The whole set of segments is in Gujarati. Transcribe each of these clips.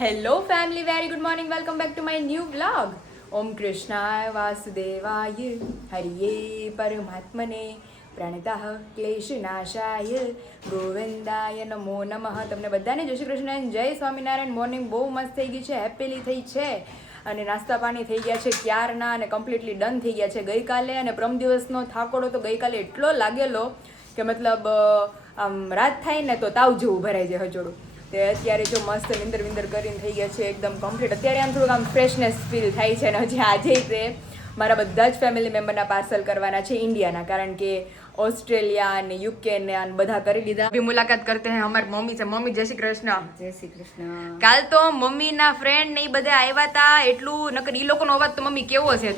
Hello family, very good morning. Welcome back to my new blog. ઓમ કૃષ્ણાય વાસુદેવાય હરિયે પરમાત્મને પ્રણતઃ ક્લેશનાશાય ગોવિંદાય નમો નમઃ. તમને બધાને જય શ્રી કૃષ્ણ, જય સ્વામિનારાયણ. મોર્નિંગ બહુ મસ્ત થઈ ગઈ છે, હેપીલી થઈ છે અને નાસ્તા પાણી થઈ ગયા છે ક્યારના અને કમ્પ્લીટલી ડન થઈ ગયા છે. ગઈકાલે અને પ્રમ દિવસનો થાકોડો તો ગઈકાલે એટલો લાગેલો કે મતલબ આમ રાત થાય ને તો તાવ જેવું ભરાઈ જાય હજોડું. તે અત્યારે જો મસ્ત નિંદર વિંદર કરીને થઈ ગયા છે એકદમ કમ્પ્લીટ. અત્યારે આમ થોડુંક આમ ફ્રેશનેસ ફીલ થાય છે અને હજી આજે તે મારા બધા જ ફેમિલી મેમ્બરના પાર્સલ કરવાના છે ઇન્ડિયાના, કારણ કે ઓસ્ટ્રેલિયા અને યુકે ને આને બધા કરી દીધા. અભી મુલાકાત કરતે હૈ હમારી મમ્મી છે. મમ્મી જય શ્રી કૃષ્ણ. જય શ્રી કૃષ્ણ. કાલ તો મમ્મીના ફ્રેન્ડ ને ઈ બધા આવ્યા હતા, એટલું નકર ઈ લોકોનો અવાજ તો મમ્મી કેવો છે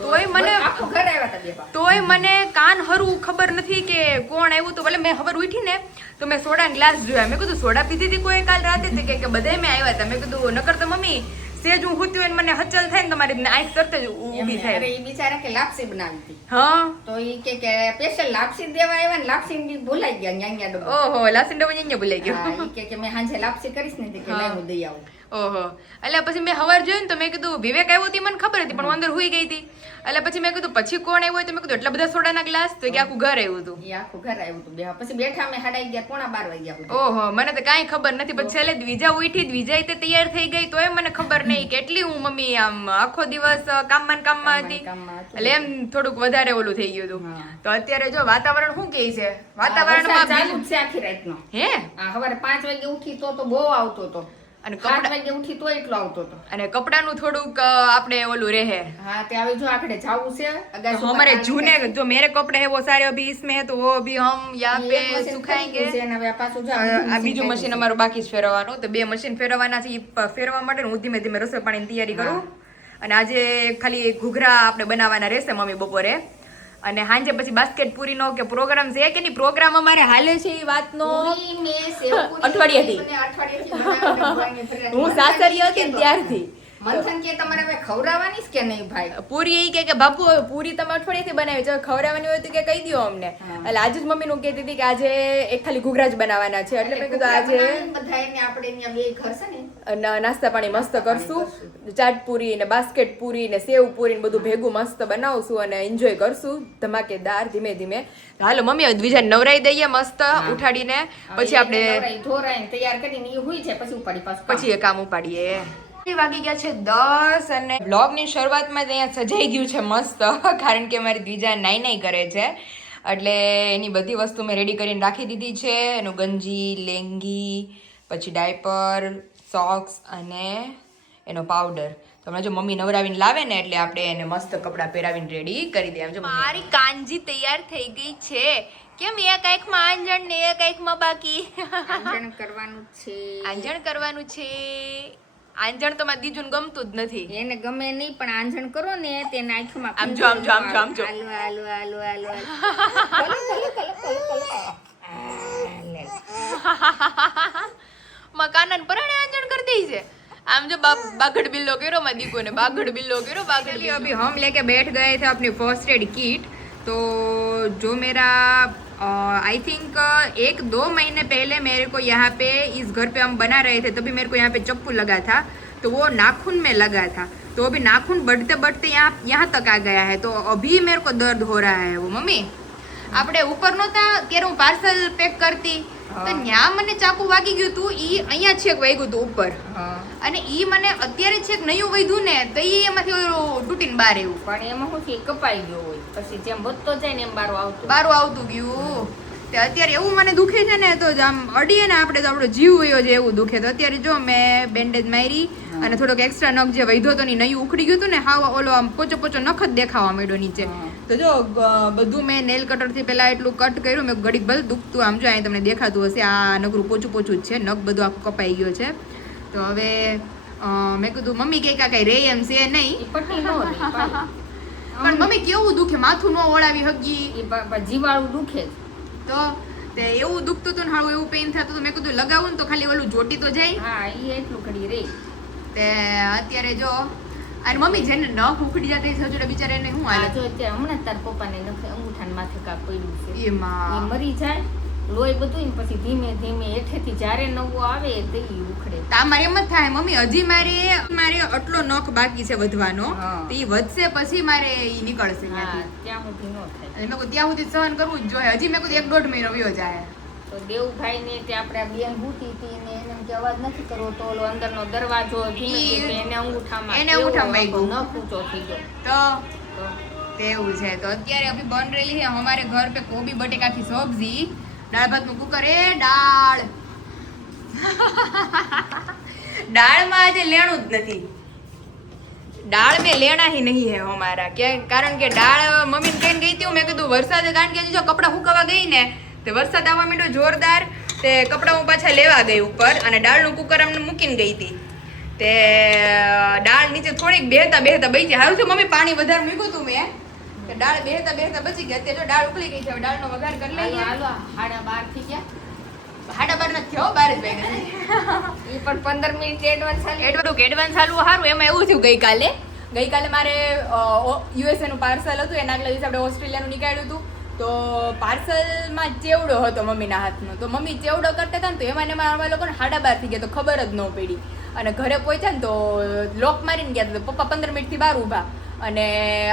તોય મને કાન હરું ખબર નથી કે કોણ આવ્યું. તો ભલે મેં ખબર ઉઠી ને તો મેં સોડાના ગ્લાસ જોયા. મેં કીધું સોડા પીધી હતી કોઈ કાલ રાતે કે બધા મેં આવ્યા હતા. મેં કીધું નકર તો મમ્મી સેજ હું હુતી હોય મને હચલ થાય ને તમારી આંખ તરત જ ઊભી થાય. અરે ઈ બિચારા કે લાપસી બનાવી હતી. હા તો ઈ કે સ્પેશિયલ લાપસી દેવા આવ્યા ને લાપસી ની ભૂલાઈ ગયા ન્યા ડબ્બો. ઓહો, લાપસી ડબ્બો ન્યા ભૂલાઈ ગયો. હા, ઈ કે મેં હાંજે લાપસી કરીશ ને કે લઈ હું દઈ આવું. ઓહો, એટલે પછી મેં હવાર જોયું ને તો મેં કીધું વિવેક આવ્યો હતી મને ખબર હતી પણ હું અંદર હુઈ ગઈ હતી. એટલે પછી મેં કીધું પછી કોણ આવ્યું તો મેં કીધું એટલા બધા સોડાના ગ્લાસ તો કે આખું ઘર આવ્યું હતું. ઈ આખું ઘર આવ્યું હતું. પછી બેઠા મેં 11:30 પોણા 12 વાગ્યા સુધી. ઓહો, મને તો કાંઈ ખબર નથી. પછી છેલ્લે દ્વિજા ઉઠી, દ્વિજા તે તૈયાર થઈ ગઈ તોય મને ખબર નહીં કેટલી હું મમ્મી આમ આખો દિવસ કામમાં હતી. એટલે એમ થોડુંક વધારે ઓલું થઈ ગયું હતું. તો અત્યારે જો વાતાવરણ શું કહે છે, વાતાવરણમાં ચાલુ જ છે આખી રાતનો. હે સવારે 5 વાગે ઉઠી તો બહુ આવતો હતો અને 7 વાગે ઉઠી તો એટલો આવતો હતો. અને કપડાનું થોડુંક આપણે ઓલું રહે. हाँ ते अभी जो आखड़े जाऊ से अगर तो हमारे जूने जो मेरे कपड़े हैं वो सारे अभी इसमें है तो वो अभी हम यहाँ पे सुखाएंगे. આ બીજું મશીન અમારું બાકી જ ફેરવવાનું. તો 2 મશીન ફેરવવાના છે. એ ફેરવવા માટે હું ધીમે ધીમે રસોઈ પાણીની તૈયારી કરું. અને આજે ખાલી ઘૂઘરા આપણે બનાવવાના રહેશે મમ્મી બપોરે. અને સાંજે પછી બાસ્કેટ પૂરીનો કે પ્રોગ્રામ છે કે નહીં પ્રોગ્રામ અમારે હાલે છે એ વાતનો અઠવાડિયાથી હું સાસરી હતી ને ત્યારથી મંથન કે તમારે હવે ખવડાવવાની કે નહીં ભાઈ? પૂરી એ કે બાપુ હવે પૂરી તમે અઠવાડિયાથી બનાવી છે, ખવડાવવાની હોય તો કે કહી દો અમને. એટલે આજે જ મમ્મી નું કહેતી હતી કે આજે એક ખાલી ઘૂઘરા જ બનાવવાના છે. એટલે મેં કીધું આજે બધાને આપણે અહીંયા બે ઘર છે ને નાસ્તા પાણી મસ્ત કરશું. ચાટ પૂરી ને બાસ્કેટ પૂરી ને સેવ પૂરી ને બધું ભેગું મસ્ત બનાવશું અને એન્જોય કરશું ધમાકેદાર ધીમે ધીમે. હાલો મમ્મી હવે દ્વિજા નવરાઈ દઈએ મસ્ત ઉઠાડીને પછી આપણે ધોરાઈને તૈયાર કરીને એ હોય છે પછી ઉપાડી પાછું પછી એ કામ ઉપાડીએ. વાગી ગયા છે 10 અને બ્લોગ ની શરૂઆતમાં જ અહીંયા સજાઈ ગયું છે મસ્ત, કારણ કે મારી દ્વિજા નાઈ કરે છે એટલે એની બધી વસ્તુ મેં રેડી કરીને રાખી દીધી છે. એનું ગંજી, લેંગી, પછી ડાયપર, સોક્સ અને એનો પાવડર. તો હમણાં જો મમ્મી નવરાવીને લાવે ને એટલે આપણે એને મસ્ત કપડાં પહેરાવીને રેડી કરી દઈએ. જો મારી કાંજી તૈયાર થઈ ગઈ છે. કેમ એક એકમાં આંજણ ને એક એકમાં બાકી આંજણ કરવાનું છે. આંજણ કરવાનું છે. આંજણ તો મારી દીજુને ગમતું જ નથી. એને ગમે નહીં પણ આંજણ કરો ને તેને આંખમાં આમ જો આમ જો આમ જો આમ જો હાલો હાલો હાલો હાલો મકાનન પરાણે આંજણ कर दी છે. આમ જો બાગડ બિલ્લો કર્યો માં દીકો ને બાગડ બિલ્લો કર્યો બાગડ બિલ્લો. अभी हम लेके बैठ गए थे अपनी फर्स्ट एड किट. तो जो मेरा आई थिंक 1-2 महीने पहले मेरे को यहाँ पे इस घर पे हम बना रहे थे तभी मेरे को यहाँ पे चप्पू लगा था तो वो नाखून में लगा था. तो अभी नाखून बढ़ते बढ़ते यहाँ तक आ गया है तो अभी मेरे को दर्द हो रहा है. वो मम्मी આપણે ઉપર નહોતા ત્યારે હું પાર્સલ પેક કરતી તો ત્યાં મને ચાકુ વાગી ગયું હતું. ઈ અહીંયા છેક વાગ્યું હતું ઉપર અને ઈ મને અત્યારે છેક નયું વધ્યું ને તો ઈ એમાંથી તૂટીને બહાર આવ્યું. પણ એમાં શું છે કપાઈ ગયો હોય પછી જેમ વધતો જાય ને એમ બારું આવતું ગયું. તે અત્યારે એવું મને દુખે છે ને તો આમ અડીએ ને આપણે તો આપણો જીવ વયો છે એવું દુખે. તો અત્યારે જો મેં બેન્ડેજ મારી અને થોડોક એક્સ્ટ્રા નખ જે વધ્યો તો નયું ઉખડી ગયું હતું ને હાવ ઓલો આમ પોચો પોચો નખ જ દેખાવા માંડ્યો નીચે. તો જો બધું મેં નેલ કટરથી પહેલા એટલું કટ કર્યું મેં. ઘડીક ભલે દુખતું આમ જો અહીં તમને દેખાતું હશે આ નગરું પોચું પોચું જ છે. નખ બધું આખું કપાઈ ગયો છે. તો હવે મેં કીધું મમ્મી કે કાંઈ રે એમ છે નહીં પણ મમ્મી કેવું દુખે માથું ન ઓળાવી હગી જીવાળું દુખે તો તે એવું દુખતું હતું ને હાવ એવું પેઇન થતું હતું. મેં કીધું લગાવું ને તો ખાલી ઓલું જોટી તો જાય. હા ઈ એટલું ઘડી રે. તે અત્યારે જો અને મમ્મી જેને નખ ઉખડી જતા છે હજુ બિચારા એને શું હાલે જો અત્યારે હમણાં તાર પપ્પાને અંગૂઠાને માથે કાક પડ્યું છે એમાં એ મરી જાય લોહી બધું ને પછી ધીમે ધીમે હેઠેથી જ્યારે નવું આવે તે ઉખડે. આ મારે એમ જ થાય મમ્મી, હજી મારે આટલો નખ બાકી છે વધવાનો, હા. તો ઈ વધશે પછી મારે ઈ નીકળશે હા, ત્યાંથી. ત્યાં સુધી ન થાય. અને મેં કીધું ત્યાં સુધી સહન કરવું જ જોઈએ. હજી મેં કીધું 1-1.5 મહિનો વયો જાય. તો દેવુભાઈ ને તે આપણે બેન હૂતી હતી ને એને એમ કે અવાજ નથી કરવો, તો ઓલો અંદરનો દરવાજો ધીમે ધીમે એને અંગૂઠામાં વાગ્યું. નખ ઊંચો થઈ ગયો. તો તો તેવું છે. તો અત્યારે અભી બન રહેલી है हमारे घर पे गोभी बटेका की सब्जी, दाल भात નું કુકર એ દાળ દાળમાં આજે લેણું જ નથી. દાળ में लेना ही नहीं है हमारा, કે કારણ કે દાળ મમ્મી કહીને ગઈ હતી. મેં કીધું વરસાદ, કારણ કે જો કપડાં સુકાવા ગઈ ને તે વરસાદ આવવા માંડ્યો જોરદાર, તે કપડાં હું પાછા લેવા ગઈ ઉપર અને દાળનું કુકર અમને મૂકીને ગઈ હતી. તે દાળ નીચે થોડીક બેહતા બચી. સારું છે મમ્મી પાણી વધારે મૂક્યું હતું મેં, કે દાળ બેહતા બચી ગઈ. અત્યારે જો દાળ ઉકળી ગઈ છે, હવે દાળનો વઘાર કરી લઈએ. હાલો 12:30 થઈ ગયા. 12:30 નથી થયો, 12 જ વાગ્યા છે. ઈ પણ 15 મિનિટ એડવાન્સ ચાલે. એડવાન્સ ચાલુ સારું. એમાં એવું થયું ગઈકાલે મારે યુએસએ નું પાર્સલ હતું, એના આગલા દિવસે આપણે ઓસ્ટ્રેલિયાનું નીકાળ્યું હતું. તો પાર્સલમાં ચેવડો હતો મમ્મીના હાથનો. તો મમ્મી ચેવડો કરતા હતા ને તો એમાં ને એમાં અમારા લોકોને 12:30 થઈ ગયા, તો ખબર જ ન પડી. અને ઘરે પહોંચ્યા ને તો લોક મારીને ગયા. તો પપ્પા 15 મિનિટથી બહાર ઊભા અને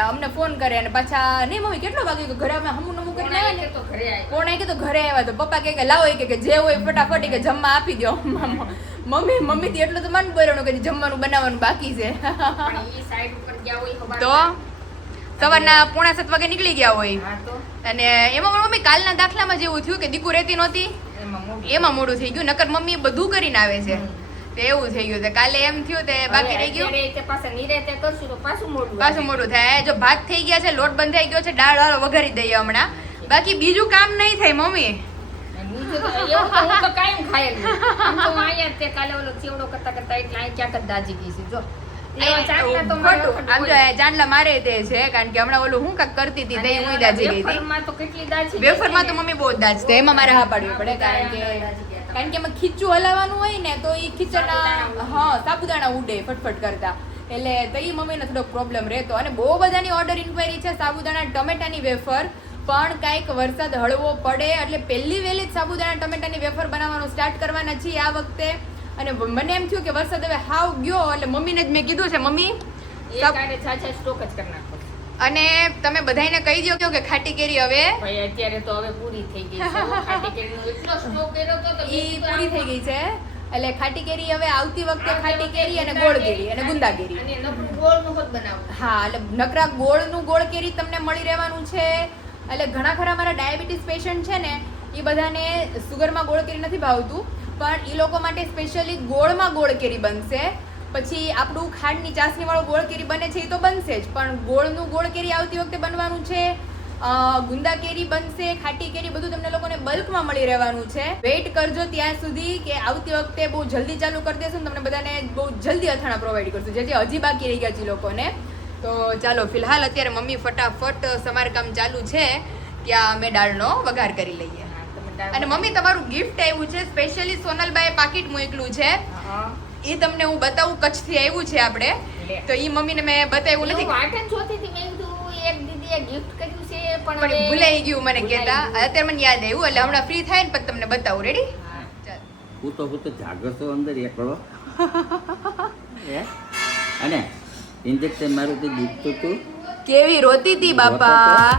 અમને ફોન કરે અને પાછા નહીં મમ્મી કેટલો વાગ્યો, કે ઘરે અમે હમું કરીને આવ્યા ને તો ઘરે આવ્યા. કોણ કે તો ઘરે આવ્યા. તો પપ્પા કહે કે લાવો કે જે હોય ફટાફટ કે જમવા આપી દો. મમ્મી થી એટલું તો મન બોલવાનું કે જમવાનું બનાવવાનું બાકી છે. પણ ઈ સાઈડ ઉપર ગયા હોય ખબર. તો સવારના 6:45 વાગે નીકળી ગયા હોય. હા તો અને એમાં પણ મમ્મી કાલના દાખલામાં જેવું થયું કે દીકુ રહેતી નહોતી, એમાં મોડું થઈ ગયું. નકર મમ્મી બધું કરીને આવે છે. તો એવું થઈ ગયું. કાલે એમ થયું તે બાકી રહી ગયું. તે પાછા નિરાતે કરશું તો પાછું મોડું થાય. જો ભાત થઈ ગયા છે, લોટ બંધાઈ ગયો છે, દાળ વઘારી દઈએ હમણાં. બાકી બીજું કામ નહીં થાય મમ્મી. એવું તો કાયમ ખાયેલું. આમ તો આયા તે કાલે ઓલો ચેવડો કરતા એટલે આ ક્યાંક જ દાજી ગઈ છે. જો એવા ચાકલા તો મારે ખોટું. આમ તો ચાંદલા મારે તે છે, કારણ કે હમણાં ઓલું હું કાક કરતી હતી તે હું દાજી ગઈ હતી. વેફરમાં તો કેટલી દાજી. વેફરમાં તો મમ્મી બહુ જ દાજતે, એમાં મારે હા પાડવી પડે, કારણ કે એમાં ખીચું હલાવવાનું હોય ને તો ઈ ખીચડના સાબુદાણા ઉડે ફટફટ કરતા. એટલે તો ઈ મમ્મીને થોડો પ્રોબ્લેમ રહેતો. અને બહુ બધાની ઓર્ડર ઇન્ક્વાયરી છે સાબુદાણા ટમેટાની વેફર, પણ કાંઈક વરસાદ હળવો પડે એટલે પહેલી વહેલી જ સાબુદાણા ટમેટાની વેફર બનાવવાનું સ્ટાર્ટ કરવાના છીએ આ વખતે. અને મને એમ થયું કે વરસાદ હવે હાવ ગયો એટલે મમ્મીને જ મેં કીધું છે મમ્મી છાછા સ્ટોક જ કરી નાખો. અને તમે બધાને કહી દો કે ખાટી કેરી હવે ભાઈ અત્યારે તો હવે પૂરી થઈ ગઈ છે. ખાટી કેરીનો એટલો સ્ટોક કર્યો તો ઈ પૂરી થઈ ગઈ છે. એટલે ખાટી કેરી હવે આવતી વખતે ખાટી કેરી અને ગોળ કેરી અને ગુંદા કેરી અને નકરું ગોળનું જ બનાવવું. હા, એટલે નકરા ગોળ કેરી તમને મળી રહેવાનું છે. એટલે ઘણા ખરા મારા ડાયાબિટીસ પેશન્ટ છે ને એ બધાને સુગરમાં ગોળ કેરી નથી ભાવતું, પણ એ લોકો માટે સ્પેશિયલી ગોળમાં ગોળ કેરી બનશે. પછી આપણું ખાંડની ચાસણી વાળું ગોળ કેરી બને છે એ તો બનશે જ, પણ ગોળનું ગોળ કેરી આવતી વખતે બનવાનું છે. ગુંદા કેરી બનશે, ખાટી કેરી, બધું તમને લોકોને બલ્કમાં મળી રહેવાનું છે. વેઇટ કરજો ત્યાં સુધી કે આવતી વખતે બહુ જલ્દી ચાલુ કરી દેશું ને તમને બધાને બહુ જલ્દી અથાણા પ્રોવાઈડ કરશું, જે હજી બાકી રહી ગયા છે લોકોને. તો ચાલો ફિલહાલ અત્યારે મમ્મી ફટાફટ સમારકામ ચાલુ છે ત્યાં અમે દાળનો વઘાર કરી લઈએ. અને મમ્મી તમારું ગિફ્ટ આવ્યું છે સ્પેશિયલી સોનલબાએ પાકીટ મૂકેલું છે, એ તમને હું બતાવું. કચ્છથી આવ્યું છે આપણે, તો એ મમ્મીને મેં બતાવ્યું નથી. વાટણ જોતી હતી, મેં કીધું એક દીદીએ ગિફ્ટ કર્યું છે પણ ભૂલાઈ ગયું મને કહેતા. અત્યારે મને યાદ આવ્યું એટલે હમણાં ફ્રી થાય ને પછી તમને બતાવું. રેડી? હું તો જાગતો અંદર એકલો અને ઇન્જેક્શન મારું તો દુખતું હતું. કેવી રોતી હતી બાપા.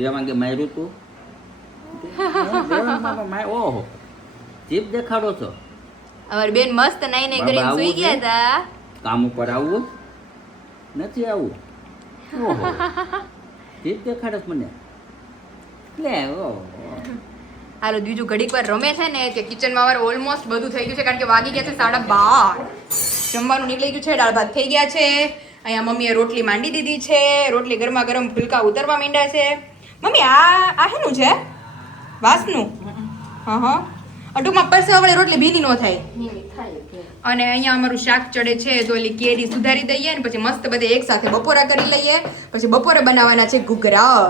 દેવાંગે માર્યું તું. ઓહો જીપ દેખાડો છો. અમારી બેન મસ્ત નાઈને કરીને સુઈ ગયા હતા. કામ ઉપર આવવું નથી આવું. ઓહો જીપ દેખાડો મને. લે ઓહો. હાલો બીજું ઘડીક વાર રમે છે ને કે કિચનમાં અમારે ઓલમોસ્ટ બધું થઈ ગયું છે, કારણ કે વાગી ગયા છે 12:30. જમવાનું નીકળી ગયું છે, દાળ ભાત થઈ ગયા છે. અહીંયા મમ્મીએ રોટલી માંડી દીધી છે. રોટલી ગરમા ગરમ ફુલકા ઉતરવા માંડ્યા છે. મમ્મી આ શેનું છે? વાસનું? હા. ટૂંકમાં પરસેવાવાળી રોટલી ભીની ન થાય. નીવી થાય કે અને અહીંયા અમારું શાક ચડે છે તો ઓલી કેરી સુધારી દઈએ ને પછી મસ્ત બધે એક સાથે બપોરા કરી લઈએ. પછી બપોરે બનાવવાના છે ઘૂઘરા.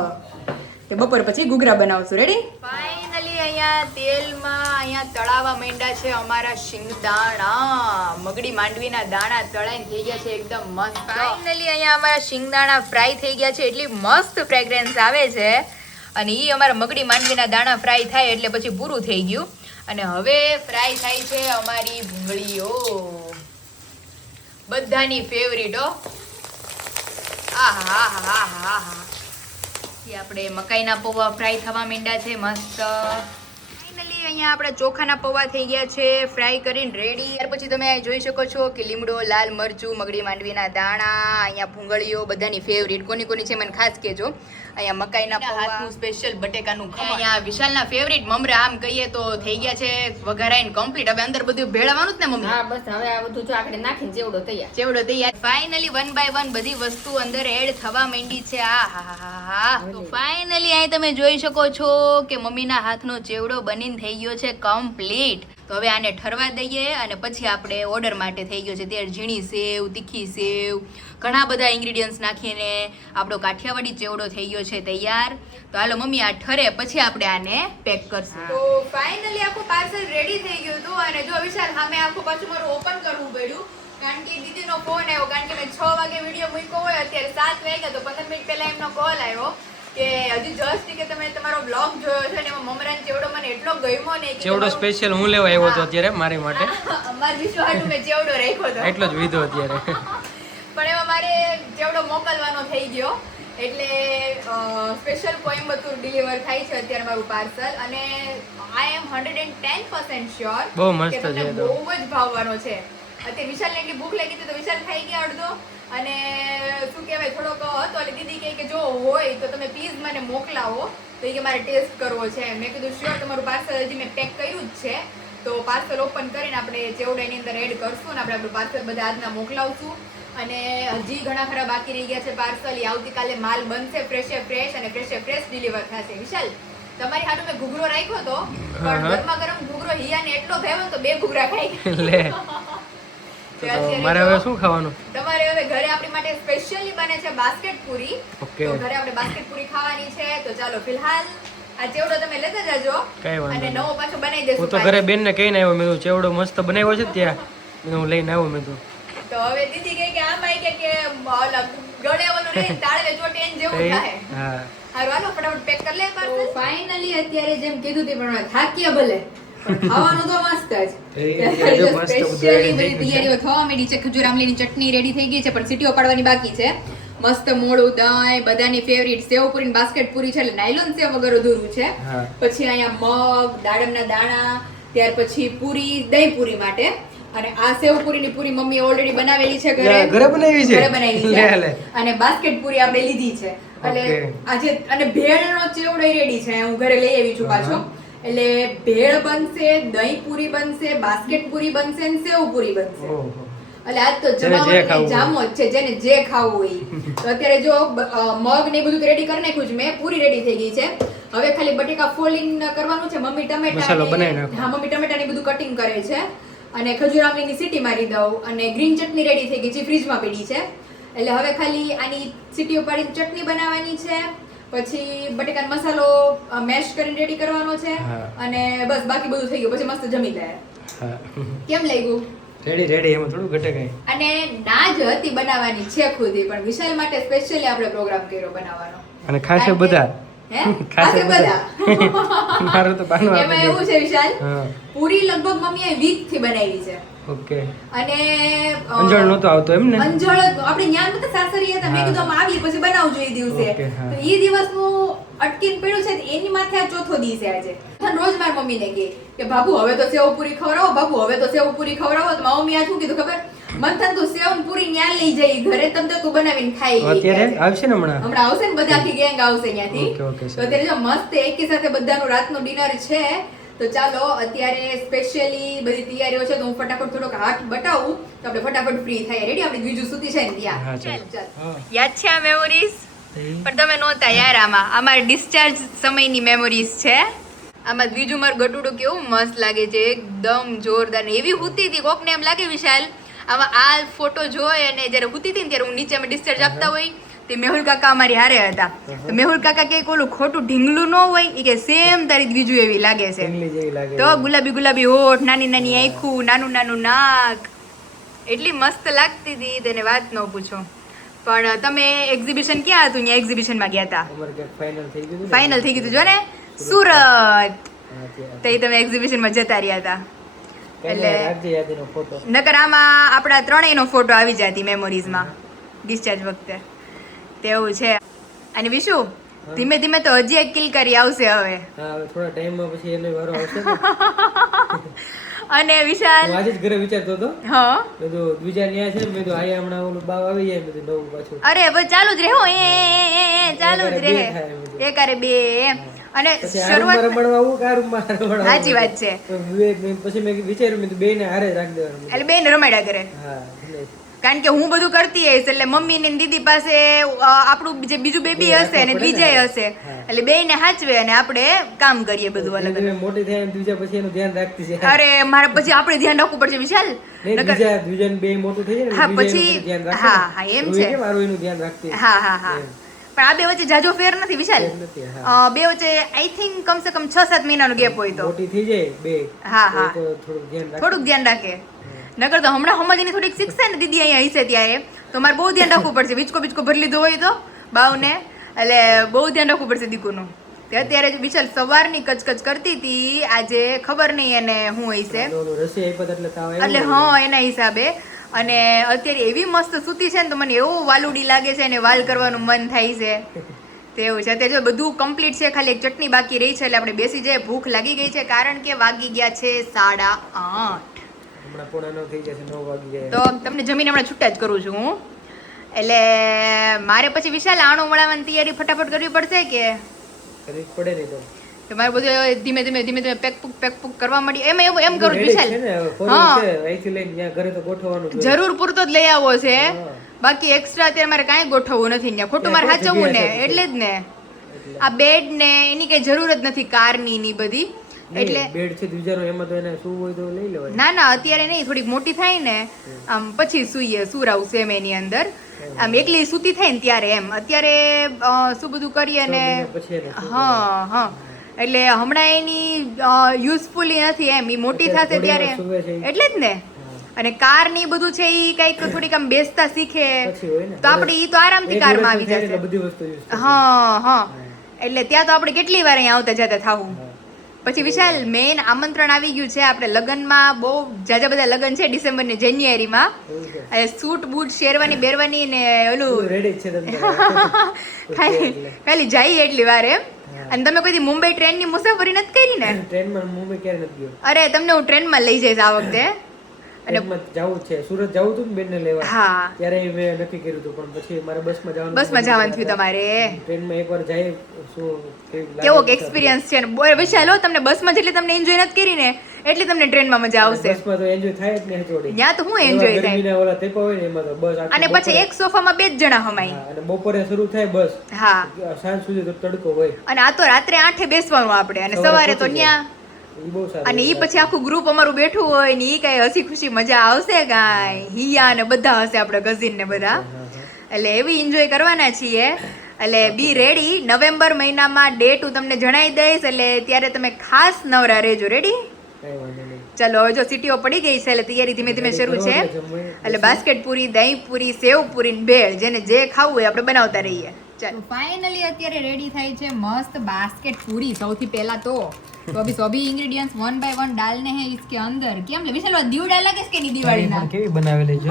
તે બપોર પછી ઘૂઘરા બનાવશું. રેડી? ફાઇનલી અહીંયા તેલમાં અહીંયા તળાવા માંડ્યા છે અમારા શિંગદાણા. મગડી માંડવીના દાણા તળાઈને થઈ ગયા છે એકદમ મસ્ત. ફાઇનલી અહીંયા અમારા શિંગદાણા ફ્રાય થઈ ગયા છે. એટલી મસ્ત ફ્રેગ્રન્સ આવે છે. અને ઈ અમારા મગડી માંડવીના દાણા ફ્રાય થાય એટલે પછી પૂરું થઈ ગયું. અને હવે ફ્રાય થાય છે અમારી ભૂંગળીઓ, બધાની ફેવરિટ હો. આહા હા હા હા હા. આપણે મકાઈના પૌવા ફ્રાય થવા માંડ્યા છે મસ્ત. ફાઇનલી અહીંયા આપણે ચોખાના પૌવા થઈ ગયા છે ફ્રાય કરીને રેડી. ત્યાર પછી તમે જોઈ શકો છો કે લીમડો, લાલ મરચું, મગડી માંડવીના દાણા, અહીંયા ભૂંગળીઓ બધાની ફેવરિટ. કોની કોની છે મને ખાસ કહેજો. અહીંયા મકાઈના પૌવા, સ્પેશિયલ બટેકાનું ખમણ. અહીંયા વિશાલના ફેવરિટ મમરા આમ કહીએ તો થઈ ગયા છે વઘારાઈને કમ્પ્લીટ. હવે અંદર બધું ભેળવવાનું જ ને મમ્મી? હા બસ હવે આ બધું જો આપણે નાખીને ચેવડો તૈયાર. ચેવડો તૈયાર. ફાઇનલી 1 by 1 બધી વસ્તુ અંદર એડ થવા માંડી છે. આ હા હા હા. તો ફાઇનલી અહીં તમે જોઈ શકો છો કે મમ્મીના હાથનો ચેવડો બનીને થઈ ગયો છે કમ્પ્લીટ. તો હવે આને ઠરવા દઈએ અને પછી આપણે ઓર્ડર માટે થઈ ગયો છે ત્યારે ઝીણી સેવ, તીખી સેવ, ઘણા બધા ઇન્ગ્રીડિયન્ટ્સ નાખીને આપણો કાઠિયાવાડી ચેવડો થઈ ગયો છે તૈયાર. તો હાલો મમ્મી આ ઠરે પછી આપણે આને પેક કરશું. તો ફાઇનલી આખું પાર્સલ રેડી થઈ ગયું હતું. અને જો વિશાલ સામે આખું પાછું મારું ઓપન કરવું પડ્યું કારણ કે દીદીનો ફોન આવ્યો. કારણ કે મેં 6 વાગે વિડીયો મૂક્યો હોય, અત્યારે 7 વાગ્યા તો 15 મિનિટ પહેલા એમનો કોલ આવ્યો કે હજી જસ્ટ કે તમે તમારો બ્લોગ જોયો છે ને એમાં મમરાનો ચેવડો મને એટલો ગમ્યો ને કે ચેવડો સ્પેશિયલ હું લેવા આવ્યો હતો અત્યારે મારી માટે. અમાર વિશ્વાસ મેં ચેવડો રાખ્યો હતો એટલો જ વિધો અત્યારે. પણ એમાં મારે ચેવડો મોકલવાનો થઈ ગયો એટલે સ્પેશિયલ કોઈમ્બતુર ડિલિવર થાય છે અત્યારે મારું પાર્સલ. અને આઈ એમ 110% શ્યોર બહુ મસ્ત કે તમને છે તો. બહુ જ ભાવવાનો છે. અત્યારે વિશાલને એટલી ભૂખ લાગી હતી તો વિશાલ ખાઈ ગયા અડધો. અને શું કહેવાય થોડોક હતો એટલે દીદી કહે કે જો હોય તો તમે પ્લીઝ મને મોકલાવો. તો એ કે મારે ટેસ્ટ કરવો છે. મેં કીધું શ્યોર તમારું પાર્સલ હજી મેં પેક કર્યું જ છે તો પાર્સલ ઓપન કરીને આપણે ચેવડો એની અંદર એડ કરશું અને આપણે આપણું પાર્સલ બધા આજના મોકલાવશું. અને હજી ઘણા ખરા બાકી રહી ગયા છે પાર્સલ. એ આવતીકાલે માલ બનશે ફ્રેશ અને ફ્રેશ ડિલિવર થશે. વિશાલ તમારી હાટુ મેં ઘૂઘરો રાખ્યો હતો પણ ગરમા ગરમ ઘૂઘરો હિયાને એટલો ભાવ્યો તો 2 ઘૂઘરા ખાઈ લે તો મારે હવે શું ખાવાનું? તમારે હવે ઘરે આપણી માટે સ્પેશિયલી બને છે બાસ્કેટ પૂરી. ઓકે. તો ઘરે આપણે બાસ્કેટ પૂરી ખાવાની છે. તો ચાલો ફિલહાલ આ ચેવડો તમે લેતા જાજો કઈ વાંધો અને નહીં. નવો પાછો બનાવી દેશું. હું તો ઘરે બેન ને કહીને આવ્યો, મેં કીધું ચેવડો મસ્ત બનાવ્યો છે ત્યાં હું લઈને આવ્યો. મેં તો તો હવે દીદી કહે કે આમ આઈ કે ઓલા ગળે ઓલું રે તાળવે ચોટેન જેવું થાય. હા હારું હાલો ફટાફટ પેક કરી લે પાર્સલ. ફાઇનલી અત્યારે જેમ કીધું તે પ્રમાણે થાક્યા ભલે પણ ખાવાનું તો મસ્ત જ. સ્પેશિયલી બધી તૈયારીઓ થવા માંડી છે. ખજૂર આમલીની ચટણી રેડી થઈ ગઈ છે પણ સીટીઓ પાડવાની બાકી છે. મસ્ત મોળું દહીં, બધાની ફેવરિટ સેવ પૂરી, બાસ્કેટ પૂરી છે એટલે નાયલોન સેવ વગર અધૂરું છે. હા. પછી અહીંયા મગ, દાડમના દાણા, ત્યાર પછી પૂરી, દહીં પૂરી માટે. અને આ સેવ પૂરીની પૂરી મમ્મી ઓલરેડી બનાવેલી છે ઘરે. ઘરે બનાવી છે? ઘરે બનાવી લે, છે. લે. અને બાસ્કેટ પૂરી આપણે લીધી છે એટલે Okay. આજે અને ભેળનો ચેવડો રેડી છે. હું ઘરે લઈ આવી છું પાછો. એટલે ભેળ બનશે, દહીં પૂરી બનશે, બાસ્કેટ પૂરી બનશે અને સેવ પૂરી બનશે. ઓહો. એટલે આજ તો જેને જે જમાવટ ખાવું જામો જ છે જેને જે ખાવું હોય. તો અત્યારે જો મગ ને બધું રેડી કરી નાખ્યું છે મેં. પૂરી રેડી થઈ ગઈ છે. હવે ખાલી બટેકા ફોલ્ડિંગ કરવાનું છે. મમ્મી ટમેટા મસાલો બનાવી નાખો. હા મમ્મી ટમેટાની બધું કટિંગ કરે છે. અને ખજૂર આમલીની સીટી મારી દઉં અને ગ્રીન ચટણી રેડી થઈ ગઈ છે, ફ્રીજમાં પડી છે. એટલે હવે ખાલી આની સીટીઓ પાડીને ચટણી બનાવવાની છે. પછી બટેકાનો મસાલો મેશ કરીને રેડી કરવાનો છે. હા. અને બસ બાકી બધું થઈ ગયું પછી મસ્ત જમી લે. હા કેમ લાગ્યું? રેડી એમાં થોડું ઘટે કઈ. અને ના જ હતી બનાવવાની છે ખુદી પણ વિશાલ માટે સ્પેશિયલી આપણે પ્રોગ્રામ કર્યો બનાવવાનો. અને ખાસે બધા હે ખાસે ખાસે બધા મારું તો બાનું એમાં આપી એવું છે વિશાલ હા પૂરી લગભગ મમ્મીએ વીક થી બનાવી છે. ઓકે. અને અંજળ નહોતો આવતો એમ ને? અંજળ આપણે ન્યાન બધા સાસરી હતા. મેં કીધું આમ આવી પછી બનાવજો એ દિવસે. ઓકે, હા. તો એ દિવસનું અટકીને પડ્યું છે એની માથે આ ચોથો દિવસ આજે. રોજ મારી મમ્મીને કહે કે બાબુ હવે તો સેવ પૂરી ખવડાવો, બાબુ હવે તો સેવ પૂરી ખવડાવો. તો મારી મમ્મી આ શું કીધું ખબર? મંથન તું સેવ ને પૂરી ન્યા લઈ જઈ ઘરે તમ તો તું બનાવીને ખાઈ લે. અત્યારે આવશે ને હમણાં? હમણાં આવશે ને બધા આખી ગેંગ આવશે ત્યાંથી. ઓકે, ઓકે, તો અત્યારે જો મસ્ત એકી સાથે બધાનું રાતનું ડિનર છે. તો ચાલો અત્યારે સ્પેશિયલી બધી તૈયારીઓ છે તો હું ફટાફટ થોડોક હાથ બતાવું તો આપણે ફટાફટ ફ્રી થાય. રેડી? આપણે બીજું સુતી છે ને ત્યાં. હા, ચાલો. ચાલ. હા. યાદ છે આ મેમોરીઝ? પણ તમે નહોતા યાર. આમાં અમારા ડિસ્ચાર્જ સમયની મેમોરીઝ છે. આમાં બીજું મારું ગટુડું કેવું મસ્ત લાગે છે, એકદમ જોરદાર. એવી હુતી હતી કોકને એમ લાગે વિશાલ આમાં આ ફોટો જોઈ અને જ્યારે હુતી હતી ને ત્યારે હું નીચે અમે ડિસ્ચાર્જ આપતા હોય તે મેહુલ કાકા અમારી હારે હતા. તો મેહુલ કાકા કે ઓલું ખોટું ઢીંગલું ન હોય એ કે સેમ તારી બીજું એવી લાગે છે. ઢીંગલી જેવી લાગે. તો ગુલાબી ગુલાબી હોઠ, નાની નાની આંખું, નાનું નાનું નાક, એટલી મસ્ત લાગતી હતી તેને વાત ન પૂછો. પણ તમે એક્ઝિબિશન ક્યાં હતું? ત્યાં એક્ઝિબિશનમાં ગયા હતા. અમારે ક્યાંક ફાઇનલ થઈ ગયું હતું. ફાઇનલ થઈ ગયું જો ને સુરત. હા, ત્યાં. તો તમે એક્ઝિબિશનમાં જતા રહ્યા હતા. એટલે રાખજે યાદીનો ફોટો. નકર આમાં આપણા ત્રણેયનો ફોટો આવી જતી મેમોરીઝમાં ડિસ્ચાર્જ વખતે. તેવું છે. અને વિશુ ધીમે ધીમે તો હજી એક કિલકારી આવશે હવે. હા, હવે થોડા ટાઈમમાં પછી એનો વારો આવશે ને. અને વિશાલ હું આજે જ ઘરે વિચારતો હતો. હા મેં તો બીજા ન્યા છે ને, મેં તો આયા હમણાં ઓલું બાવ આવી જાય મેં તો નવું પાછું. અરે હવે ચાલુ જ રહે હો, એ ચાલુ જ રહે. એક અરે બે એમ. અને પછી આ શરૂઆત રૂમમાં રમણવા આવું કે આ રૂમમાં રમણવા સાચી વાત છે. તો પછી મેં વિચાર્યું મેં તો બેયને હારે જ રાખી દેવાનું. એટલે બેન રમાડ્યા કરે. હા, એટલે કારણ કે હું બધું કરતી હઈશ એટલે મમ્મી ને દીદી પાસે આપણું જે બીજું બેબી હશે ને વિજય હશે એટલે બેયને હાચવે અને આપણે કામ કરીએ બધું અલગ અલગ. મોટી થાય એમ બીજા પછી એનું ધ્યાન રાખતી છે. અરે મારે પછી આપણે ધ્યાન રાખવું પડશે વિશાલ. નહીં, બીજા બે મોટું થઈ જાય ને હા, બીજા પછી એનું ધ્યાન રાખે. હા હા એમ છે. મારું એનું ધ્યાન રાખતી. હા હા હા. પણ આ બે વચ્ચે જાજો ફેર નથી વિશાલ. નથી. હા, બે વચ્ચે આઈ થિંક કમસે કમ 6-7 મહિનાનો ગેપ હોય તો. મોટી થઈ જાય બે. હા હા તો થોડુંક ધ્યાન રાખે. થોડુંક ધ્યાન રાખે. નકર તો હમણાં સમજીને થોડીક શીખશે ને દીદી અહીંયા હશે ત્યારે તો મારે બહુ ધ્યાન રાખવું પડશે. વિચકો બીચકો ભરી લીધો હોય તો બાવને એટલે બહુ ધ્યાન રાખવું પડશે દીકુનું. તે અત્યારે વિશાલ સવારની કચકચ કરતી હતી, આજે ખબર નહીં એને હું હશે ઓલું રસી આપ્યા એટલે તાવ આવ્યો. એટલે હા એના હિસાબે. અને અત્યારે એવી મસ્ત સૂતી છે ને તો મને એવો વાલુડી લાગે છે અને વાલ કરવાનું મન થાય છે. તેવું છે. અત્યારે જો બધું કમ્પ્લીટ છે, ખાલી એક ચટણી બાકી રહી છે એટલે આપણે બેસી જઈએ. ભૂખ લાગી ગઈ છે કારણ કે વાગી ગયા છે 8:30. હમણાં પોણા 9 થઈ જશે, 9 વાગી જાય. તો તમને જમીને હમણાં છૂટા જ કરું છું હું. એટલે મારે પછી વિશાલ આણું મળવાની તૈયારી ફટાફટ કરવી પડશે કે કરવી પડે નહીં તો. તો મારે બધું ધીમે ધીમે પેક પુક કરવા મળી. એમ એવું એમ કરું વિશાલ. હા, અહીંથી લઈને ત્યાં ઘરે તો ગોઠવવાનું જ હોય. જરૂર પૂરતો જ લઈ આવો છે. હા. બાકી એક્સ્ટ્રા અત્યારે મારે કાંઈ ગોઠવવું નથી ત્યાં. ખોટું મારે સાચવવું ને એટલે જ ને. આ બેડ ને એની કઈ જરૂર જ નથી કારની ની બધી. એટલે બેડ છે બીજાનો, એમાં તો એને શું હોય તો લઈ લેવાય. ના ના અત્યારે નહીં, થોડીક મોટી થાય ને આમ પછી સૂઈએ સુરાવશે એમ એની અંદર. આમ એકલી સૂતી થાય ને ત્યારે એમ. અત્યારે શું બધું કરીએ ને. પછી એને હા હા એટલે હમણાં એની યુઝફુલી નથી એમ. એ મોટી થશે ત્યારે એટલે જ ને. અને કાર ની બધું છે એ કઈક થોડીક આમ બેસતા શીખે પછી હોય ને. તો આપણે ઈ તો આરામથી કારમાં આવી એટલે જશે. બધી વસ્તુ use થશે. હા હા એટલે ત્યાં તો આપણે કેટલી વાર અહીંયા આવતા જતા થાવું. પછી વિશાલ મેઇન આમંત્રણ આવી ગયું છે આપણે લગ્નમાં. બહુ જાજા બધા લગ્ન છે ડિસેમ્બર ને જાન્યુઆરીમાં. એવું છે. અને સૂટ બૂટ શેરવાની બેરવાની ને ઓલું રેડી જ છે તમને. ખાલી જાય એટલી વાર એમ. અને તમે કોઈ દી મુંબઈ ટ્રેનની મુસાફરી નથી કરી ને? ટ્રેનમાં મુંબઈ ક્યારે નથી ગયો. અરે તમને હું ટ્રેનમાં લઈ જઈશ આ વખતે. અને ટ્રેનમાં જવું છે, સુરત જવું હતું ને બેનને લેવા. હા ત્યારે મેં નક્કી કર્યું હતું પણ પછી મારે બસમાં જવાનું. બસમાં જવાનું થયું તમારે. ટ્રેનમાં એકવાર જાય શું કેવો એક્સપિરિયન્સ છે ને. બોય વિશાલ હો, તમને બસમાં જેટલી તમને એન્જોય નથી કરી ને એટલી તમને ટ્રેનમાં મજા આવશે. બસમાં તો એન્જોય થાય જ ને જોડી. ત્યાં તો હું એન્જોય થાય. ગરમીના ઓલા તેપા હોય ને એમાં તો બસ આખી અને પછી બપોરે- એક સોફામાં 2 જ જણા હમાય. હા, અને બપોરે શરૂ થાય બસ. હા સાંજ સુધી તો તડકો હોય. અને આ તો રાત્રે 8 બેસવાનું આપણે અને સવારે તો ન્યા. ઈ બહુ સારું. અને ઈ પછી આખું ગ્રુપ અમારું બેઠું હોય ને ઈ કઈ હસી ખુશી મજા આવશે કાંઈ. હિયા ને બધા હશે આપણે કઝિન ને બધા. એટલે એવી એન્જોય કરવાના છીએ. એટલે બી રેડી. નવેમ્બર મહિનામાં ડેટ હું તમને જણાવી દઈશ એટલે ત્યારે તમે ખાસ નવરા રહેજો. રેડી? કઈ વાંધો નહીં. ચલો હવે જો સીટીઓ પડી ગઈ છે એટલે તૈયારી ધીમે ધીમે શરૂ છે. એટલે બાસ્કેટ પૂરી, દહીં પૂરી, સેવ પૂરી ને ભેળ જેને જે ખાવું હોય આપણે બનાવતા રહીએ. ચાલો ફાઇનલી અત્યારે રેડી થાય છે મસ્ત બાસ્કેટ પૂરી. સૌથી પહેલા તો अभी सभी इंग्रेडिएंट्स वन बाय वन डालने हैं इसके अंदर. કેમ લે વિશાલ દીવડા લાગે છે કે ની દિવાળીના? કેવી બનાવેલી છે.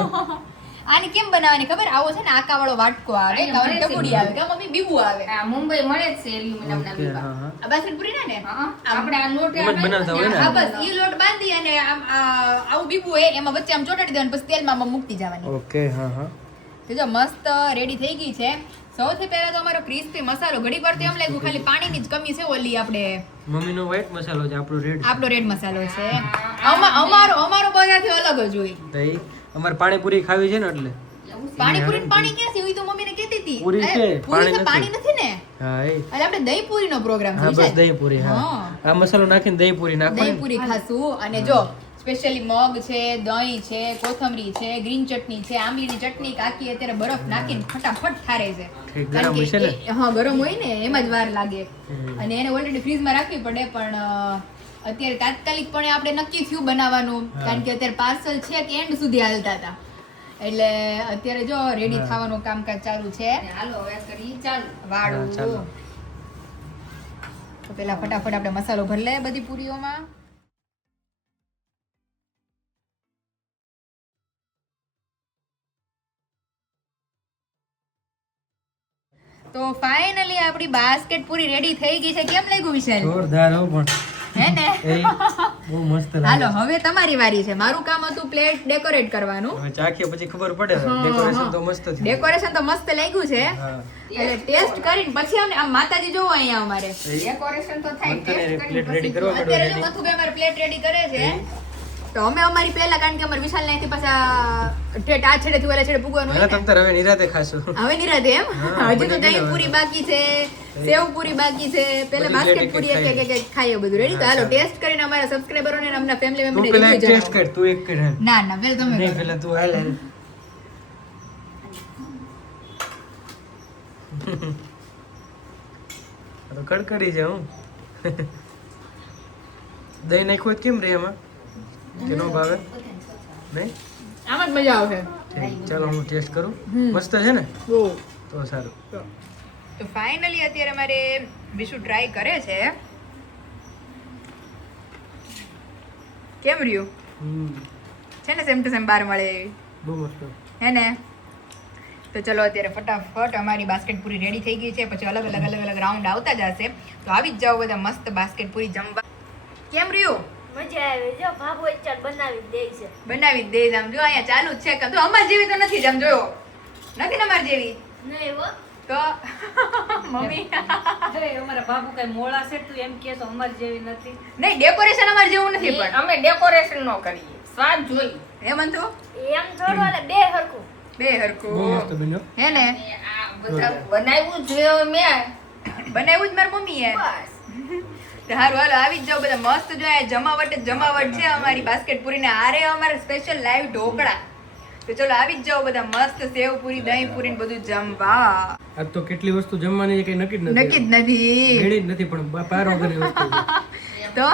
આની કેમ બનાવવાની ખબર? આવો છે ને આકા વાળો વાટકો આવે, કાવની ટપુડી આવે, કે મમ્મી બીબુ આવે. આ મુંબઈ મળે જ છે એલ્યુમિનિયમના બીબા. આ બાસ્કેટ પૂરી ના ને? હા આપણે આ લોટ એમ જ બનાવતા હોય ને? હા બસ ઈ લોટ બાંધી અને આમ આવું બીબુ હોય એમાં વચ્ચે આમ ચોટાડી દેવાનું પછી તેલમાં આમ મૂકી જવાની. ઓકે. હા હા. તો જો મસ્ત રેડી થઈ ગઈ છે. સૌથી પહેલા તો અમારો ક્રિસ્પી મસાલો. ઘડી વાર તો એમ લાગ્યું ખાલી પાણીની જ કમી છે. ઓલી આપણે મમ્મીનો વ્હાઈટ મસાલો છે, આપણો રેડ મસાલો છે. અમારો બધાથી અલગ જ હોય. દહીં અમારે પાણીપુરી ખાવી છે ને એટલે પાણીપુરી પાણી ક્યાં છે? ઈ તો મમ્મીને કહેતી હતી. પૂરી છે, પૂરી તો પાણી પાણી નથી ને? હા એ એટલે આપણે દહીં પૂરીનો પ્રોગ્રામ હા છે બસ વિશાલ. દહીં પૂરી હા હા. આ મસાલો નાખીને દહીં પૂરી દહીં નાખવાની પૂરી ખાશું અને જો સ્પેશિયલી મગ છે, દહીં છે, કોથમરી છે, ગ્રીન ચટણી છે, આંબલીની ચટણી કાકી અત્યારે બરફ નાખીને ફટાફટ ઠારે છે. ઠીક, કારણ ગરમ કે હશે ને? હા ગરમ હોય ને એમાં જ વાર લાગે હમ. અને એને ઓલરેડી ફ્રીઝમાં રાખવી પડે પણ અત્યારે તાત્કાલિકપણે આપણે નક્કી થયું બનાવવાનું હા. કારણ કે અત્યારે પાર્સલ છે કે એન્ડ સુધી હાલતા હતા એટલે અત્યારે જો રેડી હા. થવાનું કામકાજ ચાલુ છે. અને હાલો હવે કરી ચાલુ વાળું હા, ચાલો. તો પેલા ફટાફટ આપણે મસાલો ભરી લે બધી પૂરીઓમાં. તો ફાઇનલી આપણી બાસ્કેટ પૂરી રેડી થઈ ગઈ છે. કેમ લાગ્યું વિશાલ? જોરદાર હો પણ હે ને એ બહુ મસ્ત લાગે હાલો હવે તમારી વારી છે. મારું કામ હતું પ્લેટ ડેકોરેટ કરવાનું. હવે ચાખીએ પછી ખબર પડે ડેકોરેશન તો મસ્ત થયું ડેકોરેશન તો મસ્ત લાગ્યું છે હા એટલે ટેસ્ટ કરીને પછી અમને આમ માતાજી જોવો અહીંયા અમારે ડેકોરેશન તો થાય મંથને ટેસ્ટ પ્લેટ કરીને રેડી પછી કરવા માંડો અત્યારે રેડી મથુભાઈ અમારે પ્લેટ રેડી કરે છે તો અમે અમારી પહેલા કારણ કે અમારે વિશાલ ત્યાંથી પાછા ઠેઠ આ છેડે થી ઓલા છેડે પૂગવાનું હા હોય તમ તાર હવે નિરાતે ખાશું ને હવે નિરાતે એમ હા, હજી તો બની દહીં ગયું પૂરી હવે. બાકી છે સેવ પૂરી બાકી છે પેલા બધી બાસ્કેટ એક-એક પૂરી ખાઈએ. એક એક ખાઈએ બધું રેડી તો હા, હાલો ચાલો. ટેસ્ટ કરીને અમારા સબસ્ક્રાઇબરોને અને અમના ફેમિલી તું મેમ્બરને પેલા એક રિવ્યુ ટેસ્ટ કર તું એક કર હાલ. ના ના પેલા તમે નહીં કરો. પેલા તું હાલ હાલ આ તો કડકડી છે હું દહીં નાખ્યું હોય તો કેમ રે એમાં કે નો ભાવે નહીં આમાં જ મજા આવશે ઠીક, ચાલો હું ટેસ્ટ કરું હમ. મસ્ત છે ને બહુ તો સારું તો ફાઇનલી અત્યારે મારે વિશુ ટ્રાય કરે છે કેમ રહ્યું હમ છે ને સેમ ટુ સેમ બાર મળે એવી બહુ મસ્ત હે ને તો ચલો અત્યારે ફટાફટ અમારી બાસ્કેટ પૂરી રેડી થઈ ગઈ છે પછી અલગ અલગ રાઉન્ડ આવતા જશે તો આવી જ જાઓ બધા મસ્ત બાસ્કેટ પૂરી જમવા કેમ રહ્યું મજા આવે જો ભાભો ચાલ બનાવી દે છે બનાવી જ દે આમ જો અહીંયા ચાલુ જ છે કે તો અમાર જેવી તો નથી જ આમ જોયો નથી ને અમાર જેવી નહીં હો તો મમ્મી અમારા બાબુ કઈ મોળા છે તું એમ કે અમાર જેવી નથી નહીં ડેકોરેશન અમાર જેવું નથી પણ અમે ડેકોરેશન નો કરીએ સ્વાદ જોઈ હે મંતુ એમ થોડું હાલે બે હરખું બે બહુ હરખું મસ્ત બન્યો હે ને આ બધા બનાવ્યું જોઈએ મેં બનાવ્યું જ મારી મમ્મીએ બસ તો હારું હાલો આવી જ જાઓ બધા મસ્ત જો આ જમાવટ જ જમાવટ છે અમારી બાસ્કેટ પૂરી ને આરે અમારે સ્પેશિયલ લાઈવ ઢોકળા તો ચલો આવી જ જાઓ બધા મસ્ત સેવ પૂરી દહીં પૂરી ને બધું જમવા આજ તો કેટલી વસ્તુ જમવાની છે કઈ નક્કી જ નક્કી જ નથી ગણી જ નથી પણ પાર વગરની વસ્તુ તો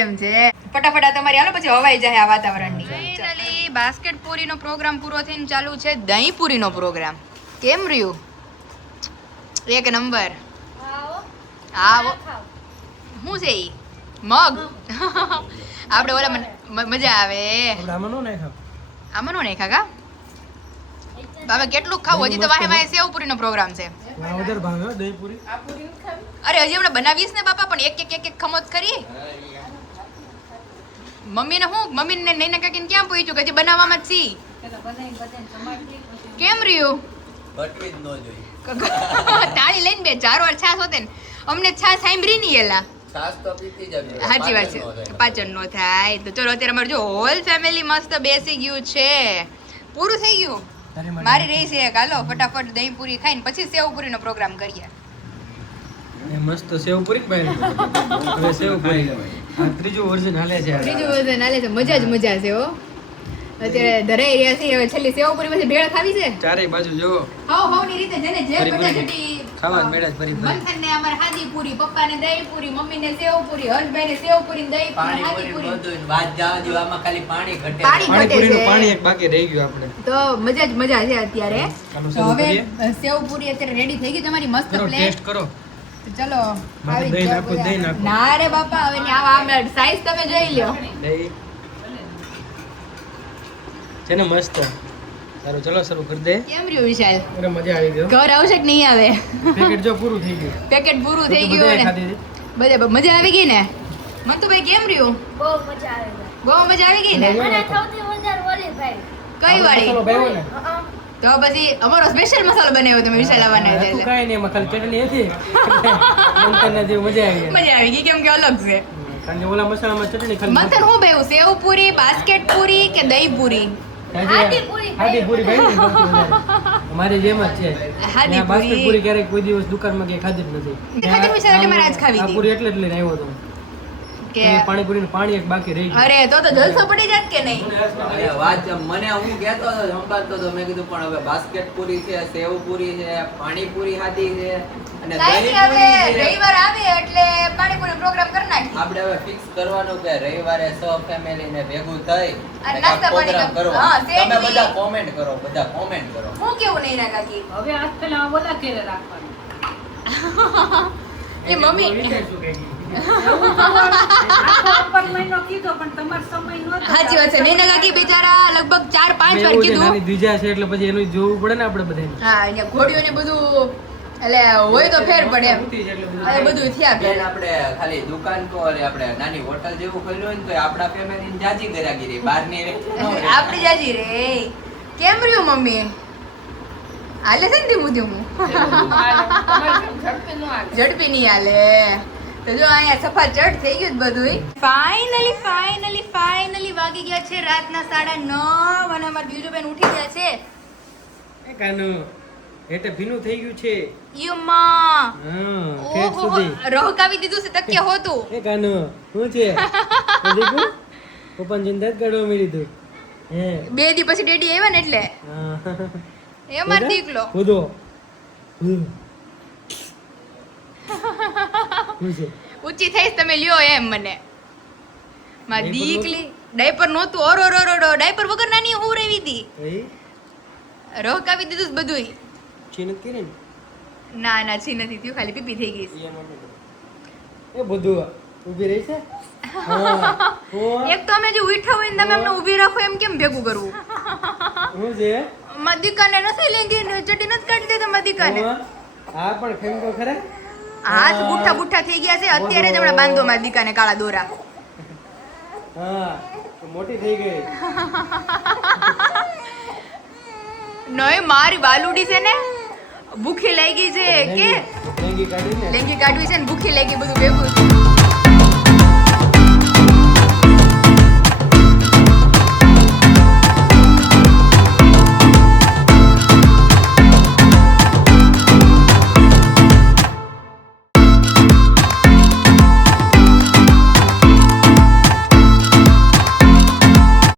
એમ છે ફટાફટ આ તમારી હાલો પછી હવાઈ જાય આ વાતાવરણની ફાઇનલી બાસ્કેટ પૂરીનો પ્રોગ્રામ પૂરો થઈને ચાલુ છે દહીં પૂરીનો પ્રોગ્રામ કેમ રહ્યું એક નંબર આવો આવો ખાઓ શું છે ઈ મગ આપણે ઓલા મજા આવે આપણે આમાં નો નાખ્યો આમાં નો નહીં ખાગા હવે કેટલું ખાવું હજી તો વાહે વાહે સેવ પૂરીનો પ્રોગ્રામ છે આ વધારે ભાવે હો દહીં પૂરી અરે હજી હમણાં બનાવીશ ને બાપા પણ એક એક ખમત કરી મમ્મીને હું મમ્મીને નૈના કાકીને ક્યાં પૂછ્યું કે હજી બનાવવામાં જ છી કેમ રહ્યું બટવી જ ન જોઈ તાળી લઈને બે ચાર વાર છાસ હોતે ને અમને છાસ સાંભળી નહીં એલા છાસ તો પીતી જ હતી. સાચી વાત છે પાચન નો થાય તો ચલો અત્યારે અમારે જો હોલ ફેમિલી મસ્ત બેસી ગયું છે પૂરું થઈ ગયું તારી માટે મારી રહી છે એક હાલો ફટાફટ દહીં પૂરી ખાઈને પછી સેવ પૂરીનો પ્રોગ્રામ કરીએ એ મસ્ત સેવ પૂરી જ ભાઈ હવે સેવ પૂરી આ ત્રીજું વર્ઝન હાલે છે આ. ત્રીજું વર્ઝન હાલે છે મજા જ મજા છે હો અત્યારે ધરાઈ રહ્યા છે હવે છેલ્લી સેવ પૂરી પછી ભેળ ખાવી છે ચારેય બાજુ જો હાવ હાવની રીતે જેને જે ફરી બધા ફરી જેટી ખાવા જ મેળા જ ફરી ફરી. મંથનને અમારે હાદી પૂરી પપ્પાને દહીં પૂરી મમ્મીને સેવ પૂરી હર્ષભાઈને સેવ પૂરી દહીં પૂરી પાણી હાદી પૂરી પૂરી બધું વાત જવા દ્યો, આમાં ખાલી પાણી ઘટે પાણી ઘટે પાણીપુરીનું છે. પાણી એક બાકી રહી ગયું આપણે તો મજા જ મજા છે અત્યારે ચાલો તો શરૂ હવે કરીએ. સેવ પૂરી અત્યારે રેડી થઈ ગઈ તમારી મસ્ત કરો પ્લેટ ટેસ્ટ કરો ચલો માથે આવી દહીં જાઓ નાખો, બધા. દહીં નાખો. ના રે બાપા હવે ની આવા સાઈઝ તમે જોઈ લ્યો દહીં છે ને મસ્ત સારું ચલો શરૂ કરી દે કેમ રહ્યું વિશાલ અરે મજા આવી ગયો ઘર આવશે કે નહીં આવે પેકેટ જો પૂરું થઈ ગયું પેકેટ પૂરું થઈ તો ગયું બધાએ ને ખાધી હતી. બધે મજા આવી ગઈ ને મંતુભાઈ કેમ રહ્યું બહુ મજા આવે છે બહુ મજા આવી ગઈ ને મને સૌથી વધારે ઓલી ભાઈ કઈ મસાલો વાળી ભાવ્યો ને તો પછી અમારો સ્પેશિયલ મસાલો બનાવ્યો તમે વિશાલ આવવાના હતું એટલે કાંઈ નહીં એમાં ખાલી ચટણી હતી મંથનના જેવું મજા આવી ગઈ. મજા આવી ગઈ કેમ કે અલગ છે કારણ કે ઓલા મસાલામાં ચટણી ખાલી મંથન હું ભાઈ સેવ પૂરી બાસ્કેટ પૂરી કે દહીં પૂરી હાદી પૂરી હાદી પૂરી ભાઈ ને સૌથી વધારે. મારી જેમ જ છે હાદી ત્યાં બાસ્કેટ પૂરી. પૂરી ક્યારેય કોઈ દિવસ દુકાનમાં ક્યાંય ખાધી જ નથી ખાધી જ નથી, એટલે મારે આજ ખાવી આ હતી. પૂરી એટલે જ લઈને આવ્યો હતો કે પાણીપુરીનું પાણી એક બાકી રહી ગયું અરે તો જલસો પડી જાત કે નહીં? અરે વાત મને હું કહેતો હતો સંભાળતો હતો મેં કીધું પણ હવે બાસ્કેટ પૂરી છે સેવ પૂરી છે પાણીપુરી ખાધી છે અને કાંઈ દહીં નહીં, હવે પૂરી છે રવિવાર આવે એટલે પાણીપુરી પ્રોગ્રામ કરી નાખી. આપણે હવે ફિક્સ કરવાનું કે રવિવારે સૌ ફેમિલી ને ભેગું થઈ અને અને નાસ્તા કાંઈક પાણી program કરવો. હા, તમે સેન્ડવીચ. બધા કોમેન્ટ કરો હું કેવું નહીં ના કાકી? હવે આજકાલ આ ઓલા કેરે રાખવાનું એ મમ્મી આખો ઉપર મહિનો કીધો પણ તમારો સમય નહોતો. સાચી વાત છે. નૈના કાકી બિચારા લગભગ 4-5 વાર એવું છે, કીધું. નાની દ્વિજા છે એટલે પછી એનું જોવું પડે ને આપણે બધાને હા, અહીંયા ઘોડીઓ ને બધું એટલે હોય તો ફેર પડે એમ. ઊંધી છે એટલે બધું હવે બધું થયા બેન કરે. આપણે ખાલી દુકાન તો અરે આપણે નાની હોટલ જેવું ખોલ્યું હોય ને તો આપણા ફેમિલી ની જાજી ગરાગીરી બહારની આપડી જાજી રે કેમ રહ્યું મમ્મી? હાલે છે ને ધીમું ધીમું? તમારે જેમ ઝડપી ન હાલે. ઝડપી નહીં હાલે. તો જો અહીંયા સફા ચડ થઈ ગયું બધું. ફાઇનલી વાગી ગયા છે રાતના 9:30 અને અમારા બીજુબેન ઉઠી ગયા છે. એ કાનું હેઠે ભીનું થઈ ગયું છે યમ્મા હા ઠેઠ ઓહો સુધી રોહકાવી દીધું છે તકિયા હોતું. એ કાનું શું છે તો દેખું પપ્પાને જિંદા જ કાઢવા મળી તું હે 2 દી પછી ડેડી આવ્યા ને એટલે હા એ માર દીકલો. કૂદો શું છે ઊંચી થઈશ તમે લ્યો એમ મને. માર ડાયપર દીકલી ડાયપર નહોતું. ઓરો ડાયપર વગર નાની હું રેવી હતી. એ રોહકાવી દીધું છે બધુંય. ચીનત કરી ને ના છી નથી થયું, ખાલી પીપી થઈ ગઈ છે. એ બધું ઊભી રહી છે હા હું એક તો અમે જે ઉઠા હોય ને તમે અમને ઊભી રાખો એમ કેમ ભેગું કરવું? શું છે મદિકાને નથી લેંગી ચડી નથી કાઢી દેતા મદિકાને. હા પણ ખેમ તો ખરા હાથ બુઠ્ઠા થઈ ગયા છે અત્યારે જ હમણાં બાંધો મદિકાને કાળા દોરા. હા તો મોટી થઈ ગઈ નય મારી બાલુડી છે ને ભૂખી લાગી છે કે લેંગી કાઢી ને લેંગી કાઢવી છે ને ભૂખી લાગી બધું ભેગું